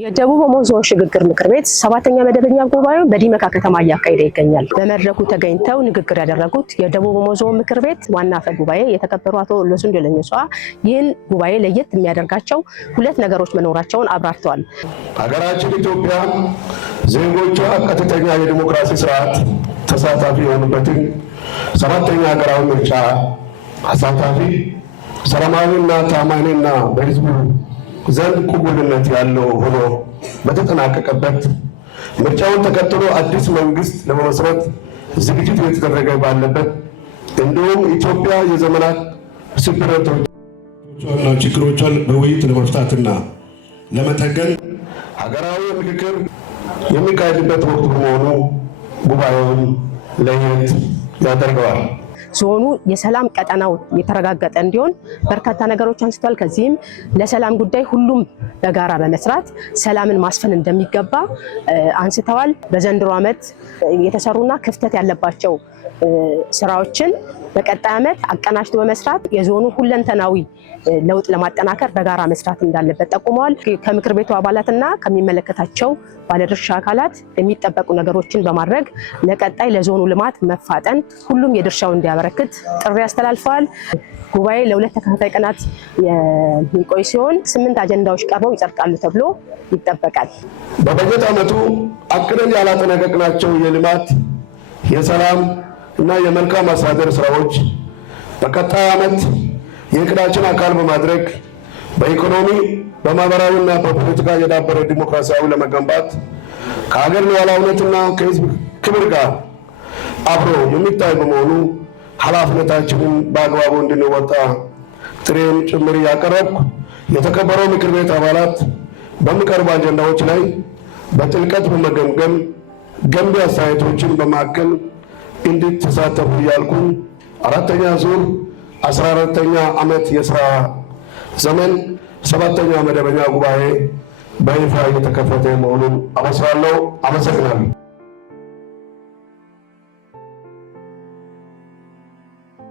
የደቡብ ኦሞ ዞን ሽግግር ምክር ቤት 7ኛ መደበኛ ጉባኤው በዲመካ ከተማ እያካሄደ ይገኛል። በመድረኩ ተገኝተው ንግግር ያደረጉት የደቡብ ኦሞ ዞን ምክር ቤት ዋና አፈ ጉባኤ የተከበሩ አቶ ሎሱንዶ ለኞሳ ይህን ጉባኤ ለየት የሚያደርጋቸው ሁለት ነገሮች መኖራቸውን አብራርተዋል። ሀገራችን ኢትዮጵያ ዜጎቿ ቀጥተኛ የዲሞክራሲ ስርዓት ተሳታፊ የሆኑበትን 7ኛ ሀገራዊ ምርጫ አሳታፊ ሰላማዊና ታማኝና በህዝቡ ዘንድ ቅቡልነት ያለው ሆኖ በተጠናቀቀበት ምርጫውን ተከትሎ አዲስ መንግስት ለመመስረት ዝግጅት እየተደረገ ባለበት እንዲሁም ኢትዮጵያ የዘመናት ስብራቶችና ችግሮቿን በውይይት ለመፍታትና ለመጠገን ሀገራዊ ምክክር የሚካሄድበት ወቅት በመሆኑ ጉባኤውን ለየት ያደርገዋል። ዞኑ የሰላም ቀጠናው የተረጋገጠ እንዲሆን በርካታ ነገሮች አንስተዋል። ከዚህም ለሰላም ጉዳይ ሁሉም በጋራ በመስራት ሰላምን ማስፈን እንደሚገባ አንስተዋል። በዘንድሮ ዓመት የተሰሩና ክፍተት ያለባቸው ስራዎችን በቀጣይ ዓመት አቀናጅቶ በመስራት የዞኑ ሁለንተናዊ ለውጥ ለማጠናከር በጋራ መስራት እንዳለበት ጠቁመዋል። ከምክር ቤቱ አባላትና ከሚመለከታቸው ባለድርሻ አካላት የሚጠበቁ ነገሮችን በማድረግ ለቀጣይ ለዞኑ ልማት መፋጠን ሁሉም የድርሻውን እንዲያበረክት ጥሪ አስተላልፈዋል። ጉባኤ ለሁለት ተከታታይ ቀናት የሚቆይ ሲሆን 8 አጀንዳዎች ቀርበው ይጸድቃሉ ተብሎ ይጠበቃል። በበጀት ዓመቱ አቅደን ያላጠናቀቅናቸው የልማት የሰላም እና የመልካም አስተዳደር ስራዎች በቀጣይ ዓመት የእቅዳችን አካል በማድረግ በኢኮኖሚ በማህበራዊና በፖለቲካ የዳበረ ዲሞክራሲያዊ ለመገንባት ከሀገር ሉዓላዊነትና ከህዝብ ክብር ጋር አብሮ የሚታይ በመሆኑ ኃላፊነታችንን በአግባቡ እንድንወጣ ጥሬን ጭምር ያቀረብኩ የተከበረው ምክር ቤት አባላት በሚቀርቡ አጀንዳዎች ላይ በጥልቀት በመገምገም ገንቢ አስተያየቶችን በማከል እንድትሳተፉ እያልኩኝ 4ኛ ዙር 14ኛ ዓመት የሥራ ዘመን 7ኛ መደበኛ ጉባኤ በይፋ እየተከፈተ መሆኑን አበስራለሁ። አመሰግናለሁ።